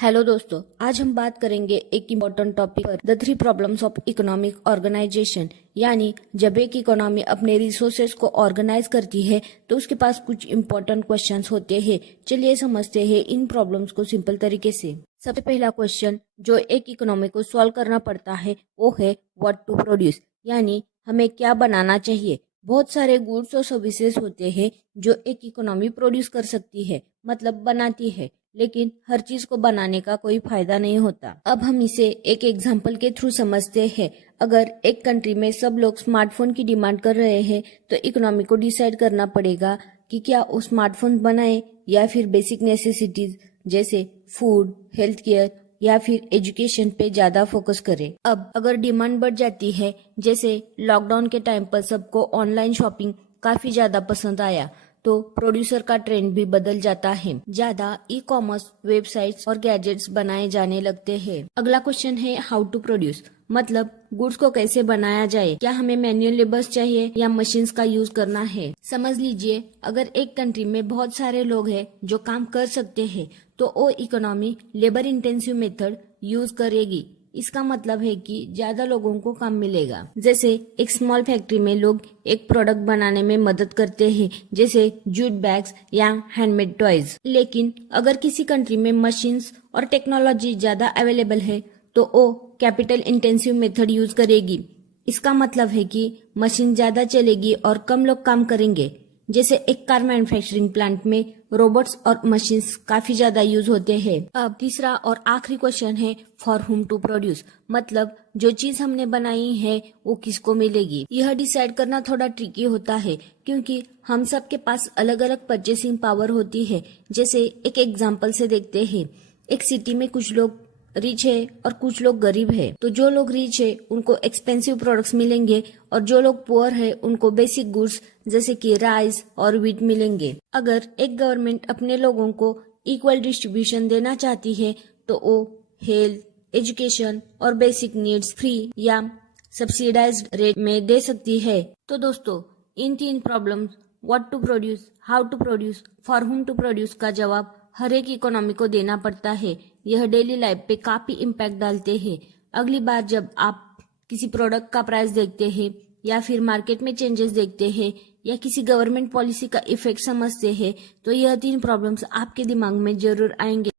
Hello दोस्तों, आज हम बात करेंगे एक इम्पोर्टेंट टॉपिक पर, the 3 problems of economic organization. यानी जब एक इकोनॉमी अपने रिसोर्सेज को ऑर्गेनाइज करती है तो उसके पास कुछ इम्पोर्टेंट क्वेश्चंस होते हैं। चलिए समझते हैं इन प्रॉब्लम्स को सिंपल तरीके से। सबसे पहला क्वेश्चन जो एक इकोनॉमी को सॉल्व करना पड़ता है वो है व्हाट टू प्रोड्यूस, यानी हमें क्या बनाना चाहिए। बहुत सारे गुड्स और सर्विसेज होते हैं जो एक इकोनॉमी प्रोड्यूस कर सकती है, मतलब बनाती है, लेकिन हर चीज को बनाने का कोई फायदा नहीं होता। अब हम इसे एक एग्जाम्पल के थ्रू समझते हैं। अगर एक कंट्री में सब लोग स्मार्टफोन की डिमांड कर रहे हैं तो इकोनॉमी को डिसाइड करना पड़ेगा कि क्या वो स्मार्टफोन बनाए या फिर बेसिक नेसेसिटीज जैसे फूड, हेल्थ केयर या फिर एजुकेशन पे ज्यादा फोकस करे। अब अगर डिमांड बढ़ जाती है, जैसे लॉकडाउन के टाइम पर सबको ऑनलाइन शॉपिंग काफी ज्यादा पसंद आया, तो प्रोड्यूसर का ट्रेंड भी बदल जाता है। ज्यादा ई कॉमर्स वेबसाइट्स और गैजेट्स बनाए जाने लगते हैं। अगला क्वेश्चन है हाउ टू प्रोड्यूस, मतलब गुड्स को कैसे बनाया जाए। क्या हमें मैनुअल लेबर्स चाहिए या मशीन्स का यूज करना है। समझ लीजिए, अगर एक कंट्री में बहुत सारे लोग हैं जो काम कर सकते हैं तो वो economy labour intensive method use करेगी। इसका मतलब है कि ज्यादा लोगों को काम मिलेगा। जैसे एक स्मॉल फैक्ट्री में लोग एक प्रोडक्ट बनाने में मदद करते हैं, जैसे जूट बैग्स या हैंडमेड टॉयज। लेकिन अगर किसी कंट्री में मशीन्स और टेक्नोलॉजी ज्यादा अवेलेबल है तो वो कैपिटल इंटेंसिव मेथड यूज करेगी। इसका मतलब है कि मशीन ज्यादा चलेगी और कम लोग काम करेंगे। जैसे एक कार मैन्युफैक्चरिंग प्लांट में रोबोट्स और मशीन्स काफी ज्यादा यूज होते हैं। अब तीसरा और आखिरी क्वेश्चन है फॉर हुम टू प्रोड्यूस, मतलब जो चीज हमने बनाई है वो किसको मिलेगी। यह डिसाइड करना थोड़ा ट्रिकी होता है क्योंकि हम सब के पास अलग अलग परचेसिंग पावर होती है। जैसे एक एग्जांपल से देखते हैं, एक सिटी में कुछ लोग रिच है और कुछ लोग गरीब है, तो जो लोग रिच है उनको एक्सपेंसिव प्रोडक्ट्स मिलेंगे और जो लोग पुअर है उनको बेसिक गुड्स जैसे कि राइस और व्हीट मिलेंगे। अगर एक गवर्नमेंट अपने लोगों को इक्वल डिस्ट्रीब्यूशन देना चाहती है तो वो हेल्थ, एजुकेशन और बेसिक नीड्स फ्री या सब्सिडाइज्ड रेट में दे सकती है। तो दोस्तों, इन 3 problems what to produce, how to produce, for whom to produce का जवाब हर एक इकोनॉमी को देना पड़ता है। यह डेली लाइफ पे काफी इम्पैक्ट डालते हैं। अगली बार जब आप किसी प्रोडक्ट का प्राइस देखते हैं या फिर मार्केट में चेंजेस देखते हैं या किसी गवर्नमेंट पॉलिसी का इफेक्ट समझते हैं तो यह 3 प्रॉब्लम्स आपके दिमाग में जरूर आएंगे।